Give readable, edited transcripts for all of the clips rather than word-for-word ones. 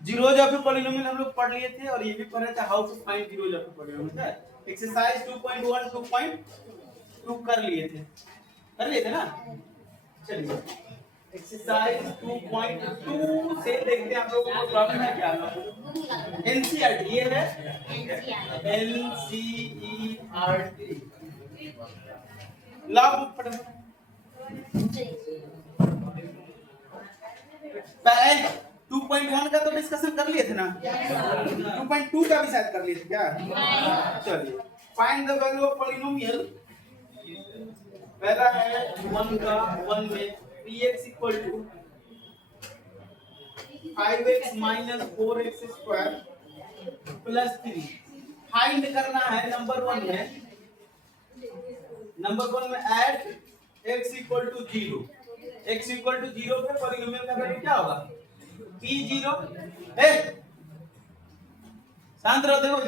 Zeros of a polynomial हम लोग पढ़ लिए थे और ये भी पढ़ा था how to find zeros of a polynomial. Exercise 2.1 2.2 कर लिए थे ना। चलिए एक्सरसाइज 2.2 से देखते हैं आप लोगों को प्रॉब्लम है क्या। एनसीईआरटी ये है एनसीईआरटी लॉ बुक पढ़ो। पहले 2.1 का तो डिस्कशन कर लिए थे ना, 2.2 का भी शायद कर लिए थे क्या। चलिए find the value of polynomial. पहला है 1 का 1 में px equal to 5x minus 4x square plus 3 find करना है। नंबर 1 में add x equal to 0। x equal to 0 पे पॉलिनोमियल का वैल्यू क्या होगा p0। शांत रहो, देखो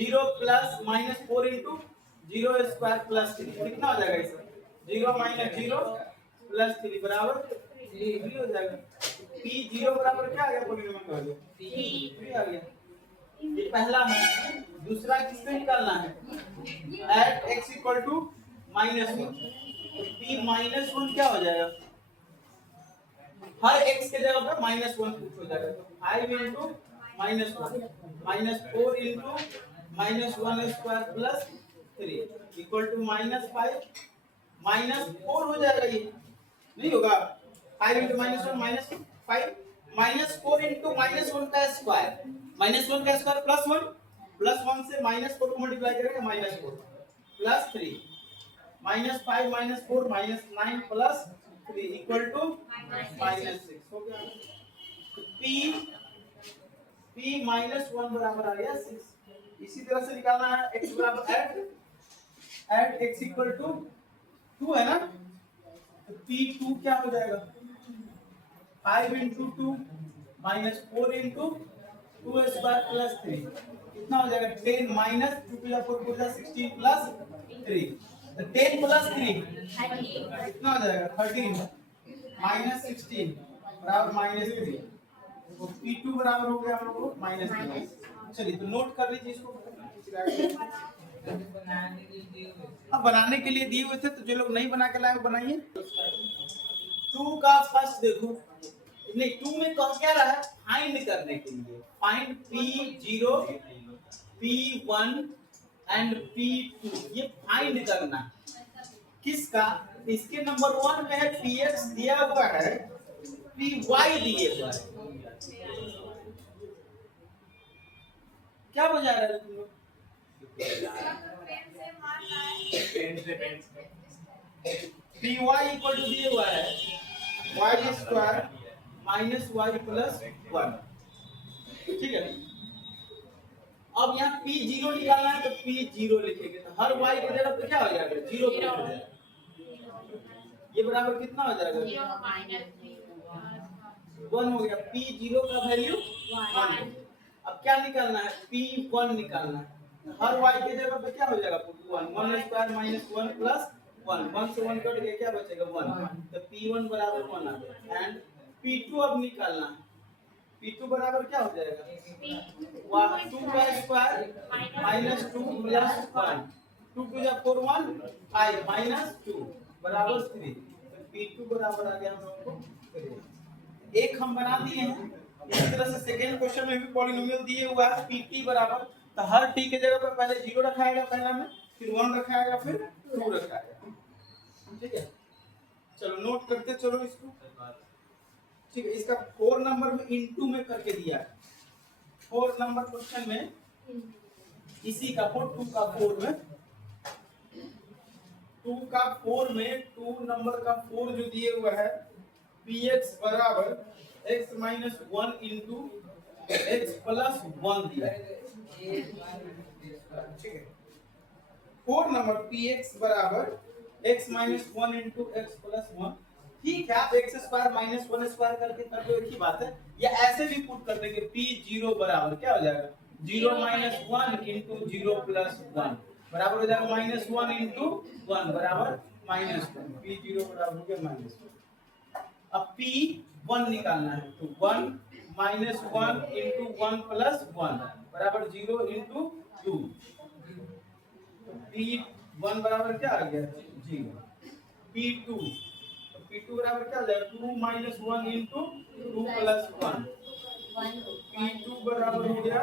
0 plus minus 4 into 0 square plus 3 कितना हो जाएगा इसका 0 माइनस 0 प्लस 3 बराबर 3 हो जाएगा। p0 बराबर क्या आ गया पॉलिनोमियल का वैल्यू 3 आ गया। ये पहला है। दूसरा किससे निकालना है ऐड x इक्वल टू -1 तो p -1 क्या हो जाएगा हर x के जगह पे -1 पुट हो जाएगा तो 5 into -1 -4 into -1 square plus 3 equal to -5 -4 हो जाएगा। ये नहीं होगा 5 into -1 -5 -4 into -1 का स्क्वायर -1 का स्क्वायर +1 से -4 को मल्टीप्लाई करेंगे -4 प्लस 3 -5 -4 -9 प्लस 3 इक्वल टू -6 हो गया। तो p -1 बराबर आ गया 6। इसी तरह से निकालना है x बराबर ऐड x इक्वल टू 2 है ना तो p2 क्या हो जाएगा 5 into 2 -4 into 2 स्क्वायर प्लस 3 कितना हो जाएगा 10 minus 2 to the 4 to the 16 plus 3 तो 10 प्लस 3 कितना हो जाएगा 13 माइनस 16 बराबर -3 तो p2 बराबर हो गया हम लोग को -3। चलिए तो नोट कर लीजिए इसको। अब बनाने के लिए दिए हुए थे तो जो लोग नहीं बना के लाए बनाइए। 2 का फर्स्ट देखो नहीं 2 में कौन क्या रहा है फाइंड करने के लिए find p0 p1 and p2 ये फाइंड करना किसका इसके नंबर 1 में है px दिया हुआ है py दिए हुआ है। क्या बजा रहे हो तुम लोग py इक्वल टू दिए हुआ है y square minus y plus 1 ठीक है। अब यहाँ p0 निकालना है तो p0 लिखेंगे तो हर y की जगह पे क्या हो जाएगा 0 हो जाएगा। ये बराबर कितना हो जाएगा 1 हो गया। p0 का वैल्यू 1। अब क्या निकालना है p1 निकालना है हर y की जगह पे क्या हो जाएगा 1 स्क्वायर माइनस 1 प्लस 1 से 1 कट गया क्या बचेगा 1 तो p1 बराबर 1 आ गया। एंड p2 अब निकालना है p2 बराबर क्या हो जाएगा 2 का square minus 2 plus 1 2 to the 4 1 5 minus 2 बराबर 3 तो p2 बराबर आ गया हम लोगों को 3। एक हम बना दिए हैं। इसी तरह से सेकंड क्वेश्चन में भी पॉलिनोमियल दिए हुआ है pt बराबर तो हर t के जगह पर पहले 0 रखाएगा पहला में फिर 1 रखाएगा फिर 2 रखाएगा ठीक है। चलो नोट करते चलो इसको ठीक है। इसका 4 नंबर में इनटू में करके दिया है 4 नंबर क्वेश्चन में इसी का 2 का 4 में 2 का 4 में 2 नंबर का 4 जो दिए हुआ है px बराबर x minus 1 into x plus 1 दिया है ठीक है। 4 नंबर px बराबर x minus 1 into x plus 1 ठीक है। आप x स्क्वायर माइनस 1 स्क्वायर करके कर दो एक ही बात है या ऐसे भी पुट कर देंगे p0 बराबर क्या हो जाएगा 0 माइनस 1 इंटू 0 प्लस 1 बराबर हो जाएगा -1 इंटू 1 बराबर -1 p0 बराबर हो गया -1। अब P1 निकालना है तो 1 माइनस 1 इंटू 1 प्लस 1 बराबर 0 इंटू 2। P1 बराबर क्या आ गया 0। P2 तो P2 बराबर क्या हो जाएगा 2 माइनस 1 इंटू 2 प्लस 1। P2 बराबर हो गया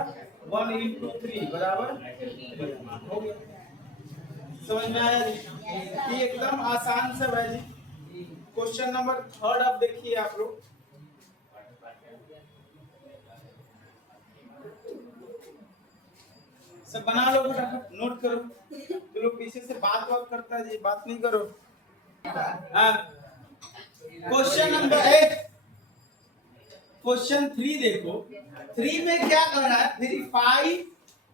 1 इंटू 3 बराबर 3 हो गया। समझ में आया जी? ये एकदम आसान सा है जी। क्वेश्चन नंबर 3 अब देखिए आप लोग। सब बना लो फटाफट, नोट करो। तो लोग पीछे से बात करता है जी, बात नहीं करो। हाँ क्वेश्चन नंबर 1 क्वेश्चन 3 देखो। 3 में क्या कर रहा है, verify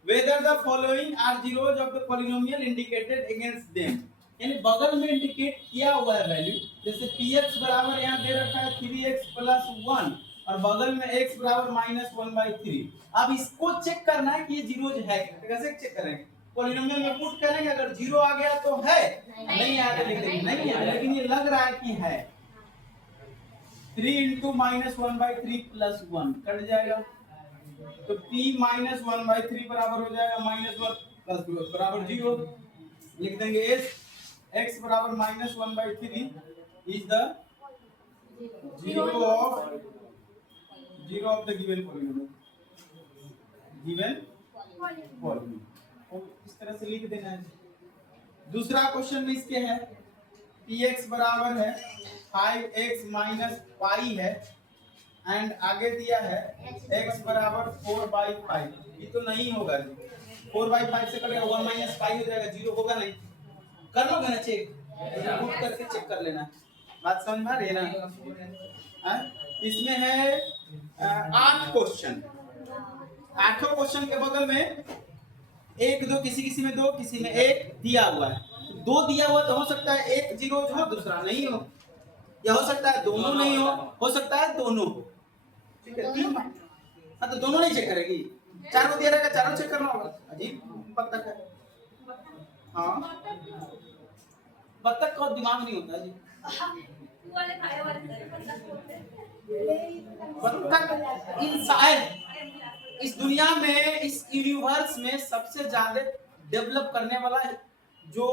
whether the following are zeros of the polynomial indicated against them। यानी बगल में इंडिकेट किया हुआ है वैल्यू, जैसे px बराबर यहाँ दे रखा है 3x प्लस 1 और बगल में x बराबर माइनस 1/3। अब इसको चेक करना है कि ये जीरोज है। कैसे चेक करेंगे, पॉलिनोमियल में पुट करेंगे, अगर जीरो आ गया तो है, नहीं आया तो लिख देंगे नहीं है, लेकिन ये लग रहा है कि है। 3 इंटू माइनस 1/3 प्लस 1 कट जाएगा तो p माइनस 1/3 बराबर हो जाएगा माइनस 1 प्लस बराबर 0। लिख देंगे x बराबर minus 1/3 is the zero of the given polynomial. Given polynomial इस तरह से लिख देना है। दूसरा क्वेश्चन में इसके है px बराबर है 5x माइनस पाई है एंड आगे दिया है x बराबर 4/5। ये तो नहीं होगा जी, 4/5 से कटेगा 1 माइनस पाई हो जाएगा, जीरो होगा नहीं। कर लोगे ना चेक, पुट करके चेक कर लेना। बात समझ में आ रही है ना? इसमें है 8 क्वेश्चन। 8 क्वेश्चन के बगल में 1 2 किसी में 2 किसी में 1 दिया हुआ है। 2 दिया हुआ तो हो सकता है एक जीरो हो दूसरा नहीं हो, या हो सकता है दोनों नहीं हो सकता है दोनों हो। ठीक है, 3 हाँ तो दोनों नहीं चेक करेगी, 4 को दिया रहेगा, चारों चेक करना होगा। अजीब बत्तख है। हाँ बत्तख का दिमाग नहीं होता जी। बत्तख इंसान इस दुनिया में, इस यूनिवर्स में सबसे ज्यादा डेवलप करने वाला जो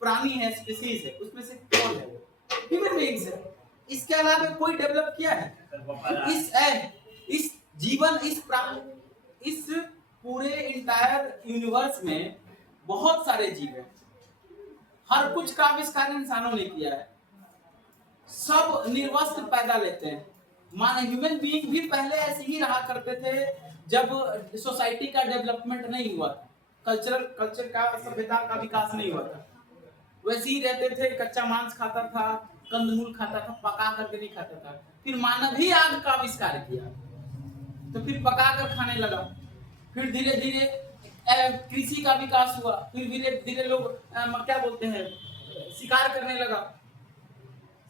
प्राणी है, स्पीशीज है, उसमें से कौन है? ह्यूमन बीइंग्स है। इसके अलावा कोई डेवलप किया है? इस जीवन इस पूरे इंटायर यूनिवर्स में बहुत सारे जीव हैं। हर कुछ का आविष्कार इंसानों ने किया है। सब निर्वस्त्र पैदा लेते हैं। माने ह्यूमन बीइंग भी पहले ऐसे ही रहा करते थे जब सोसाइटी का डेवलपमेंट नहीं हुआ था, कल्चर का, सभ्यता का विकास नहीं हुआ था। वैसे ही रहते थे, कच्चा मांस खाता था, कंदमूल खाता था, पका करके नहीं खाता था। फिर मानव ही आग का आविष्कार किया तो फिर पका कर खाने लगा। फिर धीरे धीरे कृषि का विकास हुआ, फिर धीरे धीरे लोग क्या बोलते हैं, शिकार करने लगा।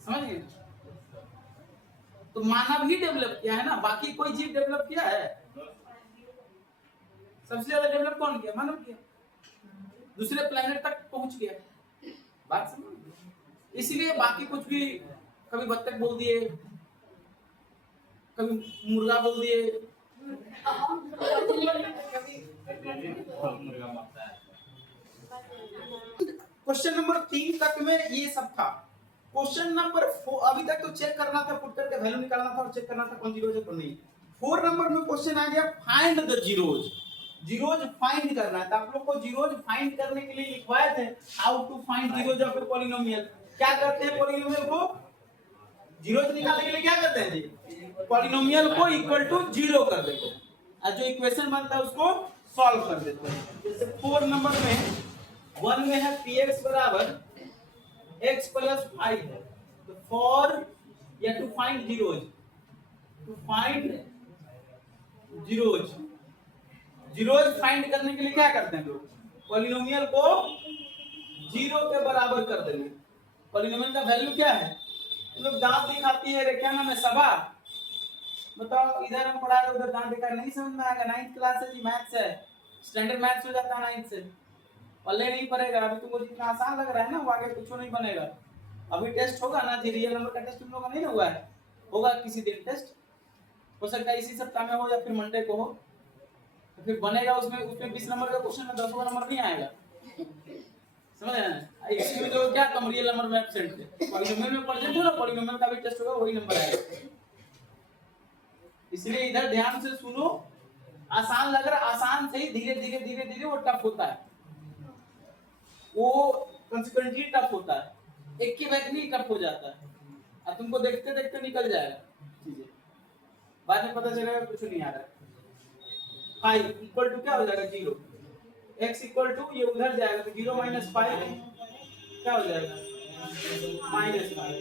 समझ गए? तो मानव ही डेवलप किया है ना, बाकी कोई जीव डेवलप किया है? सबसे ज्यादा डेवलप कौन किया? मानव किया। दूसरे प्लेनेट तक पहुंच गया। बात समझ? इसलिए बाकी कुछ भी, कभी बत्तख बोल दिए, कभी मुर्गा बोल दिए। क्वेश्चन नंबर 3 तक में ये सब था। क्वेश्चन नंबर 4 अभी तक तो चेक करना था, पुट करके वैल्यू निकालना था और चेक करना था कौन जीरोज है कौन नहीं। 4 नंबर में क्वेश्चन आ गया find the zeros. Zeros find करना है। तो आप लोग को जीरोज फाइंड करने के लिए लिखवाए थे how to find zeros of a polynomial. क्या करते हैं, पॉलिनोमियल को जीरोज निकालने के लिए क्या करते हैं जी, पॉलिनोमियल को इक्वल टू 0 कर देते हैं और जो इक्वेशन बनता है उसको सॉल्व कर देते हैं। जैसे 4 नंबर में 1 में है px बराबर x प्लस 5 है। तो फॉर या to find zeros, zeros find करने के लिए क्या करते हैं लोग, पॉलिनोमियल को 0 के बराबर कर देंगे। पॉलिनोमियल का वैल्यू क्या है, लोग दांत दिखाती है, क्या नाम है, सबा। बताओ, इधर हम पढ़ा रहे उधर दांत दिखा, नहीं समझ में आएगा। 9th क्लास है जी, मैथ्स है, स्टैंडर्ड मैथ्स हो जाता है 9th से। पल्ले नहीं पड़ेगा। अभी तुमको जितना आसान लग रहा है ना, वो आगे कुछ नहीं बनेगा। अभी टेस्ट होगा ना जी, रियल नंबर का टेस्ट तुम लोगों का नहीं हुआ है, होगा किसी दिन टेस्ट, हो सकता है इसी सप्ताह में हो या फिर मंडे को हो, तो फिर बनेगा उसमें 20 नंबर का क्वेश्चन में 10 नंबर नहीं आएगा, समझ रहे हैं। इसमें जो क्या कम रियल नंबर में एब्सेंट थे, पॉलिनोमियल में प्रेजेंट हो ना, पॉलिनोमियल का भी टेस्ट होगा, वही नंबर आएगा। इसलिए इधर ध्यान से सुनो, आसान लग रहा, आसान से ही धीरे धीरे धीरे धीरे वो टफ होता है, वो कंसिक्वेंटली टफ होता है, एक के बाद नहीं टफ हो जाता है, और तुमको देखते देखते निकल जाएगा चीजें, बाद में पता चलेगा कुछ नहीं आ रहा है। फाइव इक्वल टू क्या हो जाएगा 0, x इक्वल टू ये उधर जाएगा तो 0 माइनस 5 क्या हो जाएगा -5,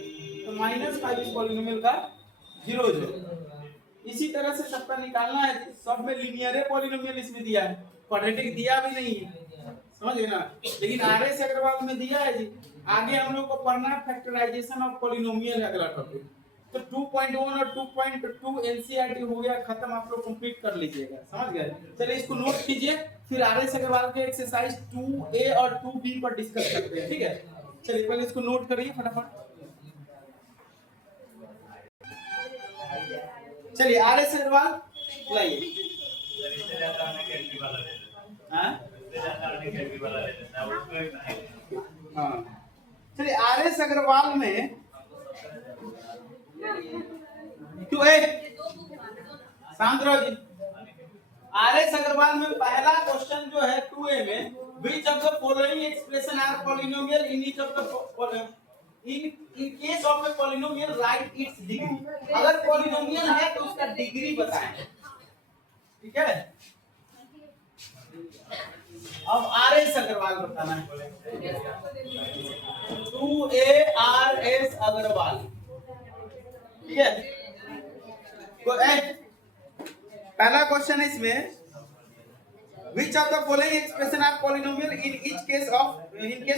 तो -5 इस पॉलिनोमियल का 0 0। इसी तरह से सबका निकालना है, सब में लीनियर है पॉलिनोमियल इसमें दिया है, क्वाड्रेटिक दिया भी नहीं है, समझ गए ना। लेकिन आरएस अग्रवाल में दिया है जी, आगे हम लोग को पढ़ना है फैक्टराइजेशन ऑफ पॉलिनोमियल है अगला टॉपिक, तो 2.1 और 2.2 एनसीईआरटी हो गया खत्म, आप लोग कंप्लीट कर लीजिएगा, समझ गए। चलिए इसको नोट कीजिए, फिर आरएस अग्रवाल के एक्सरसाइज 2A और 2B पर डिस्कस करते हैं, ठीक है। चलिए पहले इसको नोट करिए फटाफट। चलिए आरएस अग्रवाल लाइए, चलिए आरएस अग्रवाल में 2A शांत रहो जी। आरएस अग्रवाल में पहला क्वेश्चन जो है 2A में, which of the following expression are polynomial in each of the in case of a polynomial write its degree, अगर पॉलिनोमियल है तो उसका डिग्री बताएं, ठीक है। अब आरएस अग्रवाल बताना है, 2A आरएस अग्रवाल, ठीक है। पहला क्वेश्चन है इसमें, which of the following expression are polynomial in case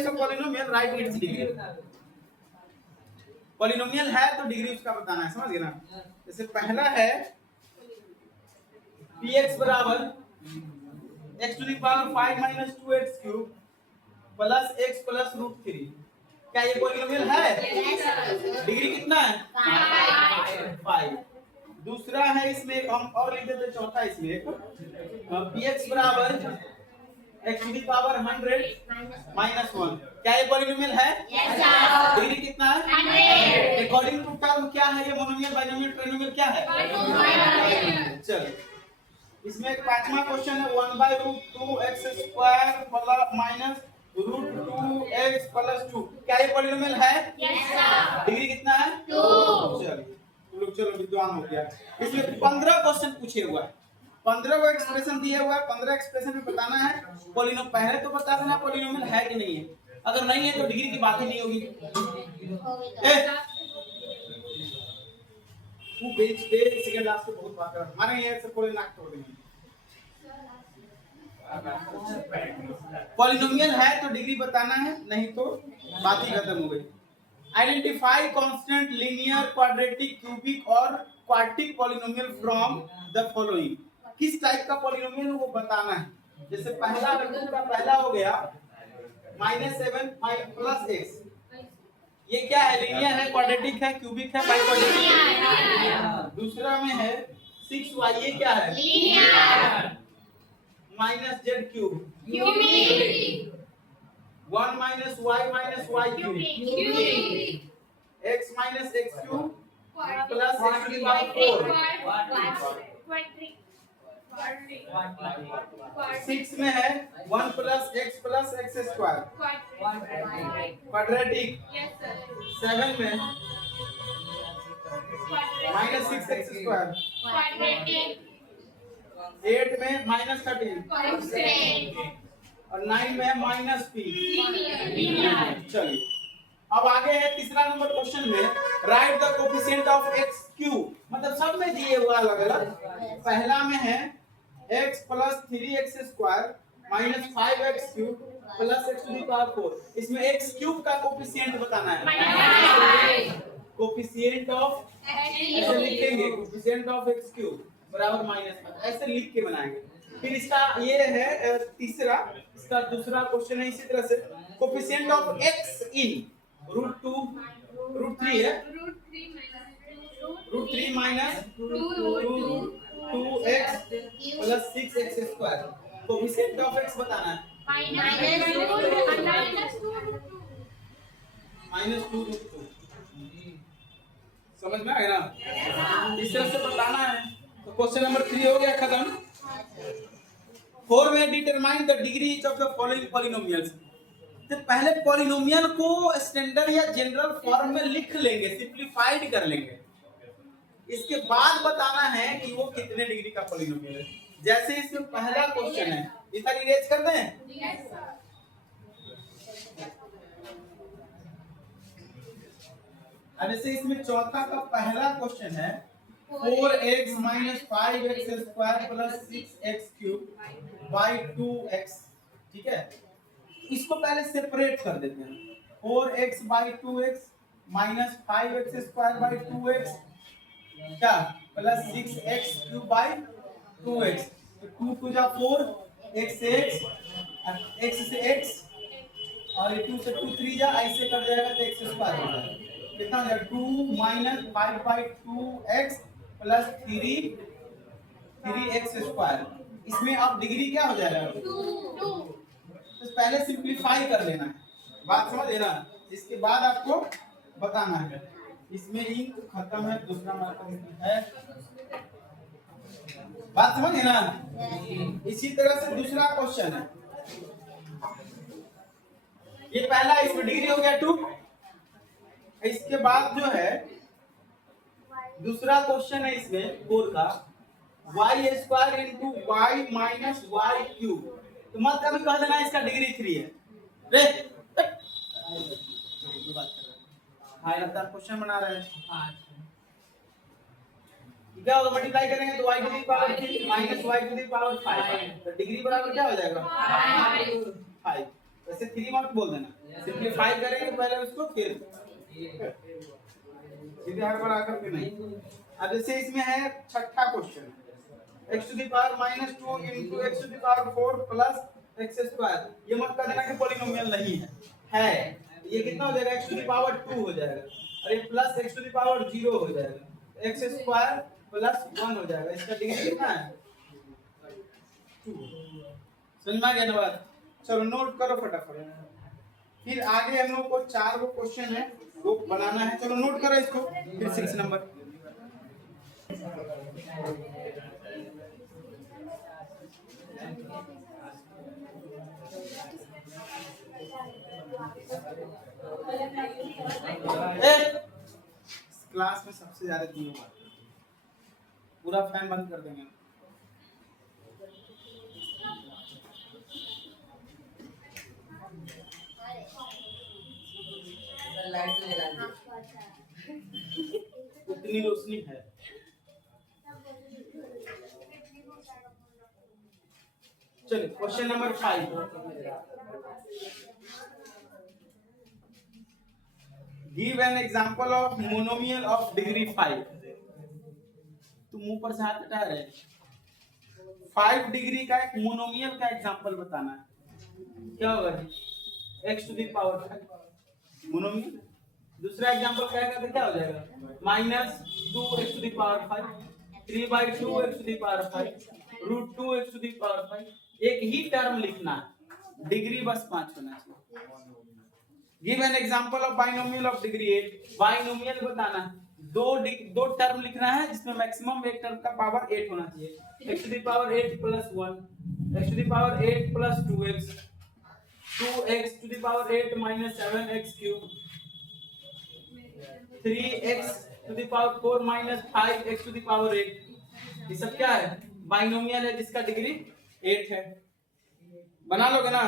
of polynomial write its degree, polynomial है तो डिग्री उसका बताना है, समझ गए ना। जैसे पहला है px बराबर x to the power 5 minus 2x cube plus x plus root 3, क्या ये पॉलिनोमियल है? डिग्री कितना है 5। दूसरा है इसमें हम और लिख देते, चौथा इसमें px बराबर x to the power 100 minus 1, क्या ये पॉलिनोमियल है? डिग्री कितना है? अकॉर्डिंग टू टर्म क्या है ये, मोनोमियल बाइनोमियल ट्राइनोमियल क्या है? चलो इसमें एक पांचवा क्वेश्चन है 1/√2x² माइनस √2x + 2, क्या ये पॉलिनोमियल है? डिग्री कितना है 2। चलो विद्वान हो गया। इसमें 15 क्वेश्चन पूछे हुआ है, 15 को एक्सप्रेशन दिया हुआ है, 15 एक्सप्रेशन में बताना है पॉलिनोमियल, पहले तो बता देना पॉलिनोमियल है कि नहीं है, अगर नहीं है तो डिग्री की बात ही नहीं होगी। वो बेच सेकंड लास्ट को बहुत बात कर मारे ये से पूरे नाक तोड़ देंगे। पॉलिनोमियल है तो डिग्री बताना है, नहीं तो बात ही खत्म हो गई। Identify constant linear quadratic cubic और quartic polynomial from the following, किस टाइप का पॉलिनोमियल वो बताना है। जैसे पहला का पहला हो गया -7 + x, ये क्या है? लीनियर है, क्वाड्रेटिक है, क्यूबिक है, बाइक्वाड्रेटिक। दूसरा में है 6y, ये क्या है? Linear. -z cube, cubic. 1 - y - y cube, cubic. x - x cube plus x की पावर 4, 6 में है 1 + x + x², क्वाड्रेटिक। 7 में -6x², क्वाड्रेटिक। 8 में -13, और 9 में -p, चलिए अब आगे है तीसरा नंबर क्वेश्चन में, right the coefficient of x cube, मतलब सब में दिए हुआ अलग अलग। पहला में है x + 3x² - 5x³ + x to the power 4, इसमें x क्यूब का कोफिशिएंट बताना है, कोफिशिएंट ऑफ ऐसे लिखेंगे, कोफिशिएंट ऑफ x क्यूब बराबर -5, ऐसे लिख के बनाएंगे। फिर इसका ये है तीसरा, इसका दूसरा क्वेश्चन है इसी तरह से, कोफिशिएंट ऑफ x इन √2 √3 है, root 3 minus 2x plus 6x²। Coefficient of x बताना है -2 समझ में आया ना? इस तरह से बताना है। तो क्वेश्चन नंबर 3 हो गया खत्म। 4 में determine the degree of the following polynomials. तो पहले पॉलिनोमियल को स्टैंडर्ड या जनरल फॉर्म में लिख लेंगे, सिंपलीफाइड कर लेंगे। इसके बाद बताना है कि वो कितने डिग्री का पॉलिनोमियल है। जैसे इसमें पहला क्वेश्चन है, इधर इरेज कर दें। अब जैसे इसमें चौथा का पहला क्वेश्चन है 4x - 5x² plus 6x³ by 2x। ठीक है, इसको पहले सेपरेट कर देते हैं। 4x by 2x minus 5x² by 2x क्या प्लस 6x³ बाई 2x। 2 2 जा 4, x से x से x और 2 से 2 3 जा, ऐसे कर जाएगा तो x² हो जाएगा। कितना हो जाएगा 2 minus 5 by 2x plus 3x²। इसमें अब डिग्री क्या हो जाएगा 2। तो पहले सिंपलीफाई कर लेना है, बात समझ लेना। इसके बाद आपको बताना है। इसमें इंक खत्म है, दूसरा मार्कर है, बात समझ लेना। इसी तरह से दूसरा क्वेश्चन है, ये पहला, इसमें डिग्री हो गया 2। इसके बाद जो है दूसरा क्वेश्चन है इसमें 4 का, y² into Y minus y³। तो मत कभी कह देना इसका डिग्री 3 है रे। हाँ लगता क्वेश्चन बना रहे हैं। क्या होगा, मल्टीप्लाई करेंगे तो y to the power 3 minus y to the power 5, तो डिग्री बराबर क्या हो जाएगा 5। वैसे 3 मत बोल देना, सिंपलीफाई करेंगे पहले उसको, फिर सीधे हर बार आकर के नहीं। अब जैसे इसमें है छठा question, x to the power -2 into x to the power 4 plus x²। ये मत कर देना कि पॉलिनोमियल नहीं है। ये कितना हो जाएगा x टू द पावर 2 हो जाएगा और ये plus x to the power 0 हो जाएगा, x² प्लस 1 हो जाएगा। इसका डिग्री कितना है 2। समझ में आ गया ना बात? चलो नोट करो फटाफट। फिर आगे हम लोग को 4 गो क्वेश्चन है वो बनाना है। चलो नोट करो इसको। फिर 6 नंबर क्लास में सबसे ज्यादा 3 बार पूरा फैन बंद कर देंगे। उतनी रोशनी है। चलिए question number 5, give an example of monomial of degree 5। तुम मुंह पर से हाथ हटा रहे। 5 डिग्री का एक मोनोमियल का एग्जांपल बताना है। क्या होगा x to the power 5 monomial. दूसरा एग्जांपल क्या है तो क्या हो जाएगा -2x to the power 5, 3/2x to the power 5, √2x to the power 5। एक ही टर्म लिखना है, डिग्री बस 5 होना चाहिए। Give an example of binomial of degree 8। Binomial बताना है, दो टर्म लिखना है जिसमें मैक्सिमम एक टर्म का पावर 8 होना चाहिए। x to the power 8 plus 1, x to the power 8 plus 2x, 2x to the power 8 minus 7x³, 3x to the power 4 minus 5x to the power 8। ये सब क्या है बाइनोमियल है जिसका डिग्री 8 है। बना लोगे ना।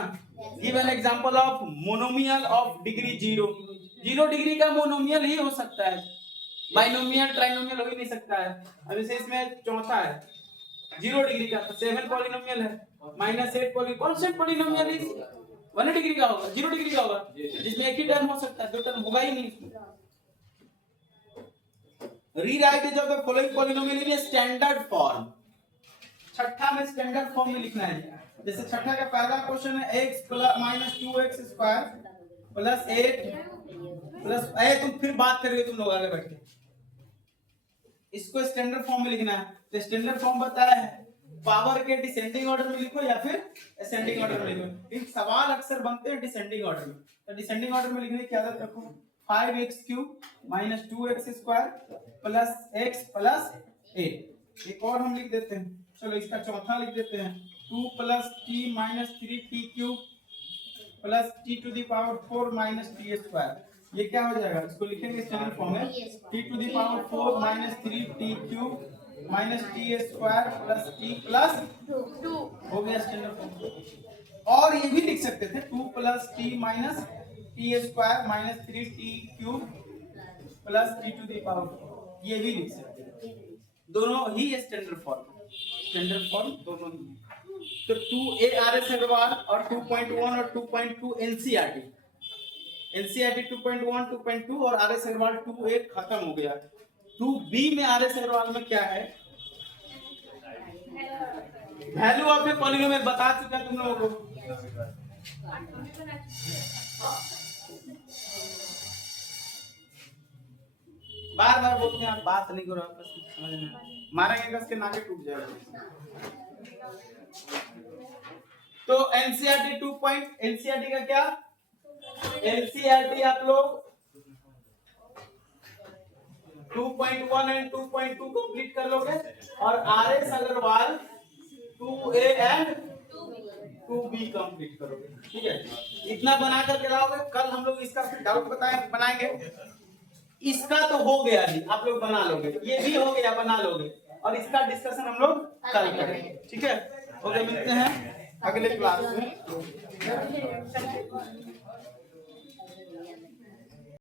Give an example of monomial of degree 0। 0 degree का मोनोमियल ही हो सकता है, बाइनोमियल ट्राइनोमियल हो ही नहीं सकता है। अब जैसे इसमें चौथा है 0 डिग्री का, तो 7 पॉलिनोमियल है, -8 कौन से पॉलिनोमियल है 1 डिग्री का होगा, 0 डिग्री का होगा जिसमें एक ही टर्म हो सकता है, 2 टर्म होगा ही नहीं। Rewrite is of the following polynomial in standard form. छठा में स्टैंडर्ड फॉर्म में लिखना है। जैसे छठा का पहला क्वेश्चन है x - 2x² प्लस 8 प्लस तुम फिर बात करोगे तुम लोग आगे बैठ के। इसको स्टैंडर्ड फॉर्म में लिखना है। तो स्टैंडर्ड फॉर्म बताया है, पावर के डिसेंडिंग ऑर्डर में लिखो या फिर असेंडिंग ऑर्डर में लिखो। इन सवाल अक्सर बनते हैं डिसेंडिंग ऑर्डर में, तो डिसेंडिंग ऑर्डर में लिखने की आदत रखो। 5x³ - 2x² + x + 8। एक और हम लिख देते हैं, चलो इसका चौथा लिख देते हैं, 2 + t - 3t³ + t⁴ - t²। ये क्या हो जाएगा, इसको लिखेंगे स्टैंडर्ड फॉर्म में, t⁴ - 3t³ - t² + t + 2 हो गया स्टैंडर्ड फॉर्म। और ये भी लिख सकते थे 2 + t - t² - 3t³ + t⁴, ये भी लिख सकते हैं। दोनों ही स्टैंडर्ड फॉर्म दोनों ही। तो 2a RS अग्रवाल और 2.1 और 2.2 एनसीईआरटी 2.1 2.2 और RS अग्रवाल 2a खत्म हो गया। 2b में RS अग्रवाल में क्या है, वैल्यू ऑफ ए पॉलीनोमियल बता चुका तुम लोगों को। बार बार बोलते हैं, आप बात नहीं करो, आपस में समझ में मारेंगे कस के नाके टूट जाएगा। तो एनसीईआरटी 2 पॉइंट, एनसीईआरटी का क्या, एनसीईआरटी आप लोग 2.1 एंड 2.2 कंप्लीट कर लोगे और RS Agarwal 2a and 2b complete करोगे, ठीक है। इतना बना कर के लाओगे, कल हम लोग इसका फिर डाउट बनाएंगे। इसका तो हो गया जी, आप लोग बना लोगे, ये भी हो गया बना लोगे, और इसका डिस्कशन हम लोग कल करेंगे, ठीक है। ओके, मिलते हैं अगले क्लास में।